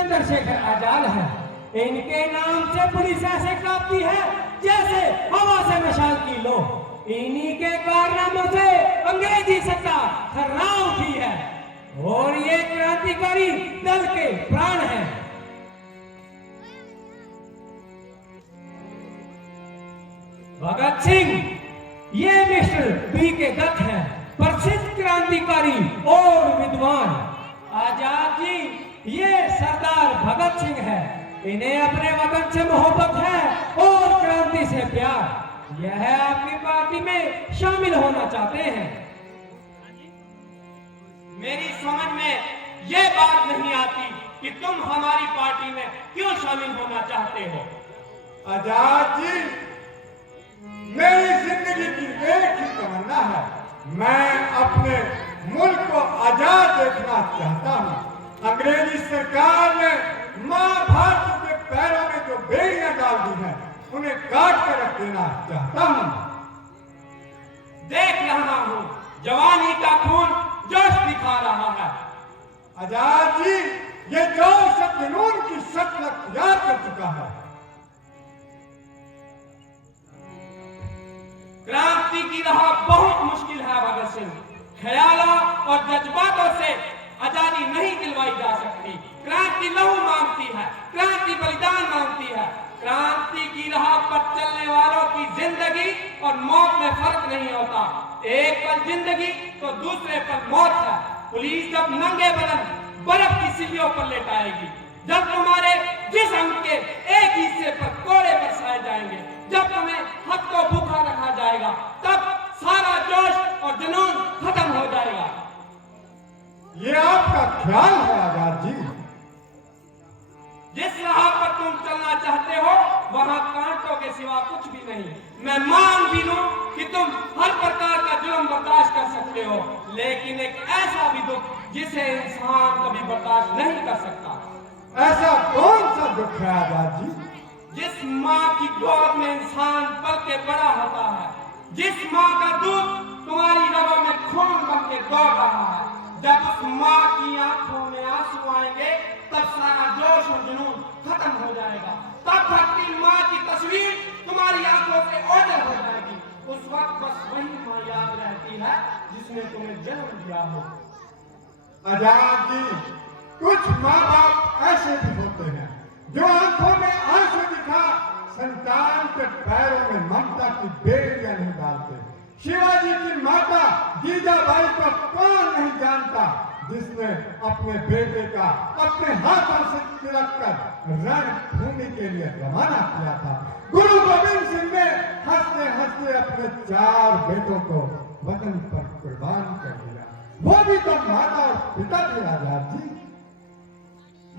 चंद्रशेखर आजाद है। इनके नाम से पुलिस ऐसे कांपती है जैसे हवा से मशाल की लो। इन्हीं के कारनामों से अंग्रेजी सत्ता थर्रा उठी है और ये क्रांतिकारी दल के प्राण हैं। भगत सिंह ये मिस्टर बी के दत्त हैं, प्रसिद्ध क्रांतिकारी और विद्वान। आजाद जी ये सरदार भगत सिंह है, इन्हें अपने वतन से मोहब्बत है और क्रांति से प्यार। यह आपकी पार्टी में शामिल होना चाहते हैं। मेरी समझ में यह बात नहीं आती कि तुम हमारी पार्टी में क्यों शामिल होना चाहते हो। आजाद जी मेरी जिंदगी की एक ही तमन्ना है, मैं अपने मुल्क को आजाद देखना चाहता हूँ। अंग्रेजी सरकार ने माँ भारती के पैरों में जो बेड़ियां डाल दी हैं उन्हें काट कर रख देना चाहता हूँ। देख रहा हूँ जवानी का खून जोश दिखा रहा है। आजाद जी ये जोश अब जुनून की शक्ल अख्तियार कर चुका है। क्रांति की राह बहुत मुश्किल है भगत सिंह। ख्यालों और जज्बातों से आजादी नहीं दिलवाई जा सकती। क्रांति लहू मांगती है, क्रांति बलिदान मांगती है। क्रांति की राह पर चलने वालों की जिंदगी और मौत में फर्क नहीं होता। एक पल जिंदगी तो दूसरे पल मौत है। पुलिस जब नंगे बदन बर्फ की सीढ़ियों पर लेटाएगी, जब तुम्हारे जिस्म के एक हिस्से पर कोड़े बरसाए जाएंगे, जब तुम्हें हफ्तों भूखा रखा जाएगा, तब सारा जोश और जुनून खत्म हो जाएगा। ये आपका ख्याल है आजाद जी। जिस राह पर तुम चलना चाहते हो वहां कांटों के सिवा कुछ भी नहीं। मैं मान भी लूं कि तुम हर प्रकार का जुल्म बर्दाश्त कर सकते हो, लेकिन एक ऐसा भी दुख जिसे इंसान कभी बर्दाश्त नहीं कर सकता। ऐसा कौन सा दुख है आजाद जी? जिस माँ की गोद में इंसान पल के बड़ा होता है, जिस माँ का दूध तुम्हारी रगों में खून बन के दौड़ रहा है, जब उस माँ की आंखों में आंसू आएंगे तब सारा जोश और जुनून खत्म हो जाएगा। तब भक्ति माँ की तस्वीर तुम्हारी आंखों से ओझल हो जाएगी। उस वक्त बस वही माँ याद रहती है जिसने तुम्हें जन्म दिया हो। आजाद जी कुछ माँ बाप ऐसे भी होते हैं जो आंखों में आंसू दिखा संतान के पैरों में ममता की बेड़ियां नहीं डालते। शिवाजी की माता जीजाबाई को कौन नहीं जानता जिसने अपने बेटे का अपने हाथों से तिलक कर रणभूमि के लिए रवाना किया था। गुरु गोविंद सिंह ने हंसते हंसते अपने 4 बेटों को वतन पर कुर्बान कर दिया। वो भी तो माता और पिता थे आजाद जी।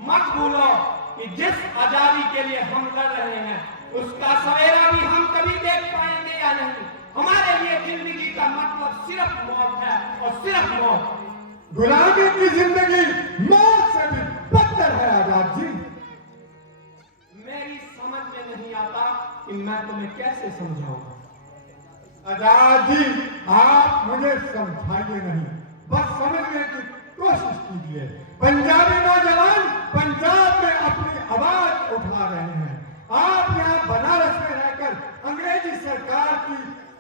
मत भूलो कि जिस आजादी के लिए हम लड़ रहे हैं उसका सवेरा भी हम कभी देख पाएंगे या नहीं। हमारे लिए जिंदगी का मतलब सिर्फ मौत है और सिर्फ मौत। गुलामी की जिंदगी मौत से भी बदतर है आजाद जी। मेरी समझ में नहीं आता कि मैं तुम्हें कैसे समझाऊं। आजाद जी आप मुझे समझाइए नहीं, बस समझने की कोशिश कीजिए। पंजाबी नौजवान पंजाब में अपनी आवाज उठा रहे हैं। आप यहाँ बनारस में रहकर अंग्रेजी सरकार की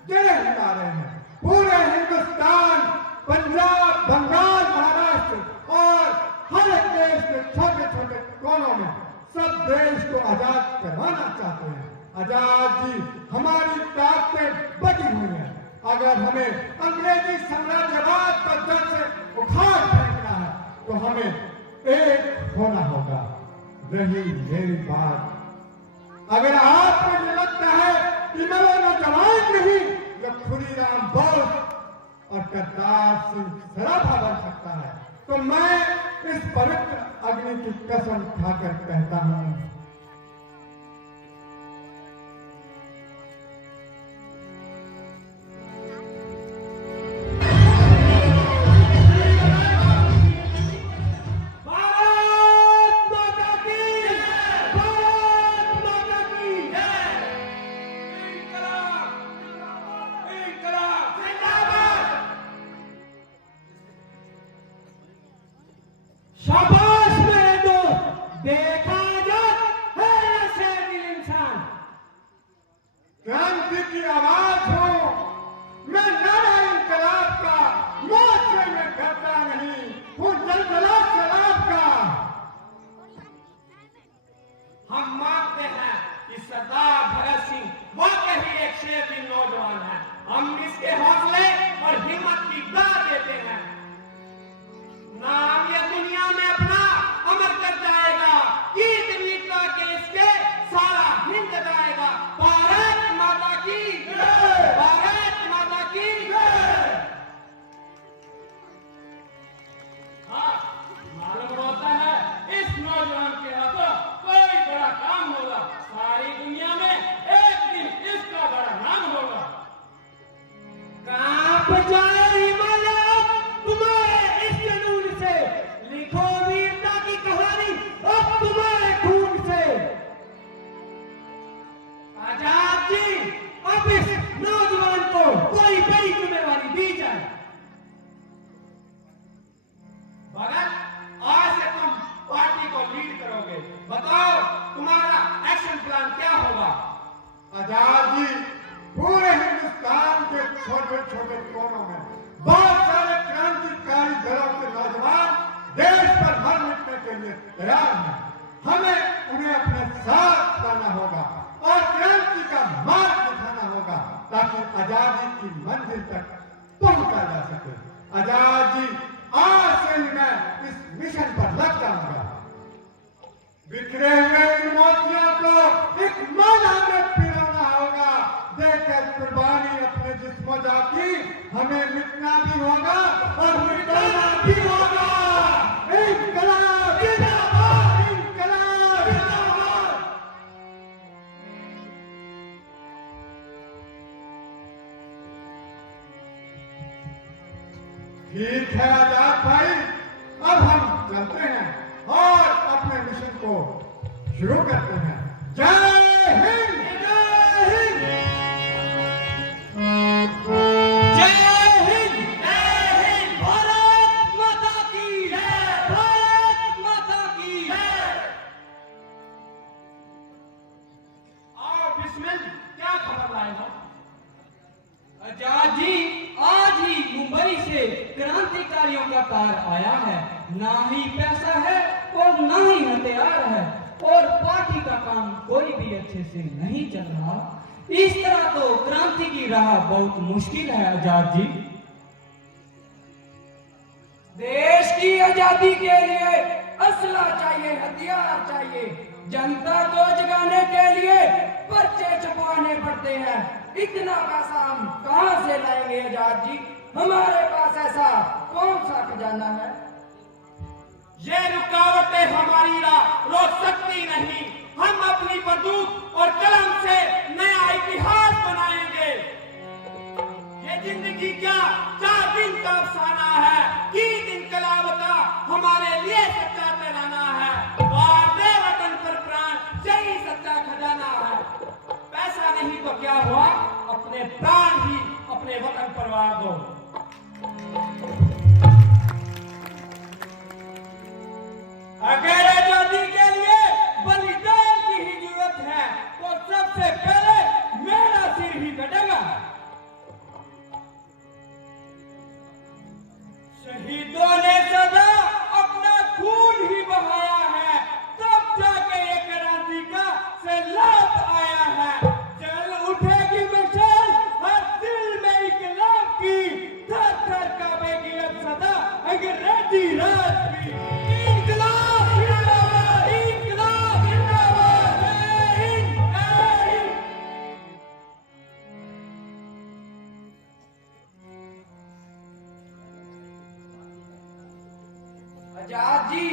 जड़ें हिला रहे हैं। पूरे हिंदुस्तान, पंजाब, बंगाल, महाराष्ट्र और हर एक देश के छोटे छोटे कोनों में सब देश को आजाद करवाना चाहते हैं। आजाद जी हमारी ताकतें बची हुई हैं। अगर हमें अंग्रेजी साम्राज्यवाद को जड़ से उखाड़ फेंकना है तो हमें एक होना होगा। रही मेरी बात, अगर आपको ये लगता है कि मैं वो नौजवान नहीं जो खुदीराम बोस और करतार सिंह सराभा बन सकता है, तो मैं इस पवित्र अग्नि की कसम खाकर कहता हूं, शाबाश मेरे दोस्त, क्रांति की आवाज हूँ। मैं नारा इंकलाब का मोर्चे में करता नहीं हूँ, जलजला शराब का। हम मानते हैं कि सरदार भगत सिंह वाकई एक शेरनी नौजवान है। हम इसके हौसले और हिम्मत की दाद देते हैं। नाम ये दुनिया में अपना अमर कर जाएगा, गीत वीरता के इसके सारा हिंद गाएगा। भारत माता की जय, भारत माता की जय। हाँ, मालूम होता है इस नौजवान के हाथों कोई बड़ा काम होगा। सारी दुनिया में एक दिन इसका बड़ा नाम होगा। कांप जाए हिमालय तुम्हारे इस जुनून से, लिखो वीरता की कहानी अब तुम्हारे खून से। आजाद जी, अब इस नौजवान को कोई बड़ी जिम्मेवारी दी जाए। भगत, आज से तुम पार्टी को लीड करोगे। बताओ तुम्हारा एक्शन प्लान क्या होगा? आजाद जी, पूरे हिंदुस्तान के छोटे छोटे कोनों में बहुत सारे क्रांतिकारी दलों के नौजवान देश पर मर मिटने के लिए तैयार हैं। हमें उन्हें अपने साथ लाना होगा और क्रांति का मार्ग दिखाना होगा ताकि आजादी की मंजिल तक पहुंचा जा सके। आजाद जी, आज से ही मैं इस मिशन पर लग जाऊंगा। बिखरे हुए इन मोतियों को एक माला में पिरोना होगा। देकर कुर्बानी अपने जिस्मों जाती, हमें मिटना भी होगा और मिटाना भी होगा। इंकलाब जिंदाबाद, इंकलाब जिंदाबाद। ठीक है आजाद भाई, अब हम चलते हैं और अपने मिशन को शुरू करते हैं। जय हिंद, जय हिंद, जय हिंद, जय हिंद। भारत माता की जय, भारत माता की जय। और बिस्मिल, क्या खबर लाए हो? आजाद जी, आज ही मुंबई से क्रांतिकारियों का तार आया है। ना ही पैसा है और ना ही हथियार है और पार्टी का काम कोई भी अच्छे से नहीं चल रहा। इस तरह तो क्रांति की राह बहुत मुश्किल है आजाद जी। देश की आजादी के लिए असला चाहिए, हथियार चाहिए। जनता को जगाने के लिए पर्चे छपवाने पड़ते हैं। इतना पैसा हम कहां से लाएंगे आजाद जी? हमारे पास ऐसा कौन सा खजाना है? ये रुकावटें हमारी राह रोक सकती नहीं। हम अपनी बंदूक और कलम से नया इतिहास बनाएंगे। ये जिंदगी क्या 4 दिन का अफसाना है, 3 इनकलाब का हमारे लिए सच्चा तराना है। वार दे वतन पर प्राण, यही सच्चा खजाना है। पैसा नहीं तो क्या हुआ, अपने प्राण ही अपने वतन पर वार दो। अगर आजादी के लिए बलिदान की ही जरूरत है तो सबसे पहले मेरा सिर ही कटेगा। शहीदों ने सदा अपना खून ही बहाया है, तब जाके ये क्रांति का सैलाब आया है। चल उठेगी मशाल हर दिल में इंकलाब की, थर थर कांपेगी अब सदा अंग्रेजी राज की। इंकलाब जिंदाबाद, इंकलाब जिंदाबाद। जय हिंद, जय हिंद। आजाद जी,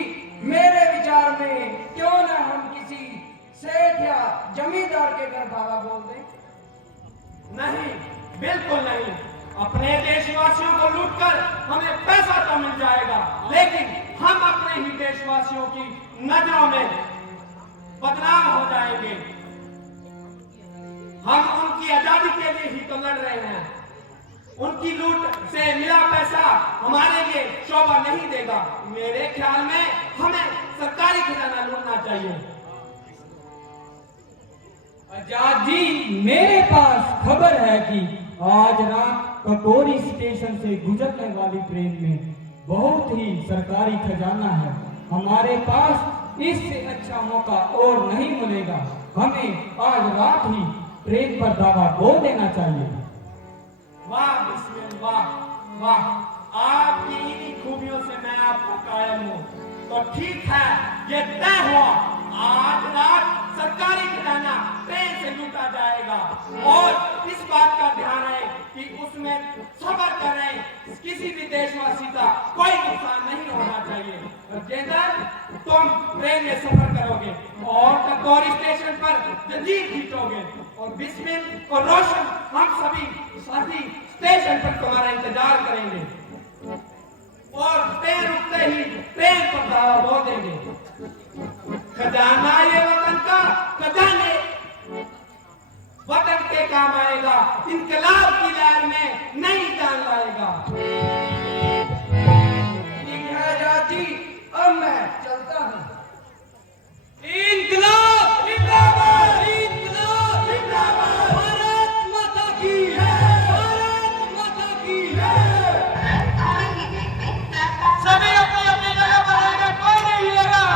मेरे विचार में क्यों ना हम किसी सेठ या जमींदार के घर धावा बोल दें? नहीं, बिल्कुल नहीं। अपने देशवासियों को लूटकर हमें पैसा तो मिल जाएगा, लेकिन हम अपने ही देशवासियों की नजरों में बदनाम हो जाएंगे। हम उनकी आजादी के लिए ही तो लड़ रहे हैं। उनकी लूट से मिला पैसा हमारे लिए शोभा नहीं देगा। मेरे ख्याल में हमें सरकारी खजाना लूटना चाहिए। आजाद जी, मेरे पास खबर है कि आज रात ककोरी स्टेशन से गुजरने वाली ट्रेन में बहुत ही सरकारी खजाना है। हमारे पास इससे अच्छा मौका और नहीं मिलेगा। हमें आज रात ही ट्रेन पर दावा बोल देना चाहिए। वाह बिस्मिल, वाह वाह, आपकी इन्हीं खूबियों से मैं आपका कायल हूँ। तो ठीक है, ये तय हुआ, आज रात सरकारी खजाना ट्रेन से लूटा जाएगा। और इस बात का ध्यान है कि उसमें सबर करें, किसी भी देशवासी का कोई नुकसान नहीं होना चाहिए। और जेंदर, तुम ट्रेन में सफर करोगे और ककोरी स्टेशन पर जंजीर खींचोगे, और बिस्मिल और रोशन हम सभी साथी स्टेशन पर तुम्हारा इंतजार करेंगे, और ट्रेन रुकते ही ट्रेन पर दावा बोल देंगे। खजाना ये वतन का खजाने वतन के काम आएगा, इनकलाब की लहर में नई जान लाएगा। ठीक है आजाद जी, अब मैं चलता हूँ। इंकलाब जिंदाबाद, इंकलाब जिंदाबाद, भारत माता की जय, भारत माता की जय। सभी अपनी अपनी जगह पर रहेंगे, कोई नहीं हिलेगा।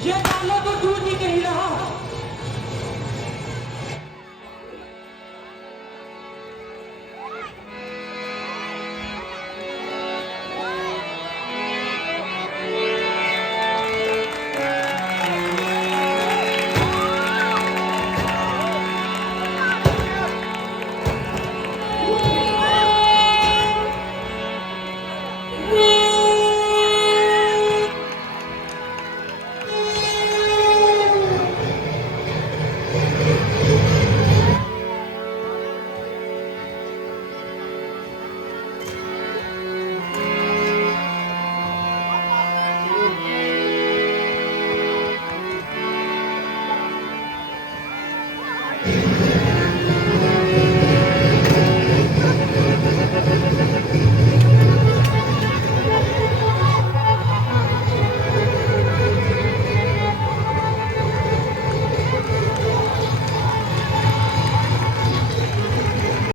ये मामला तो दूर ही नहीं रहा।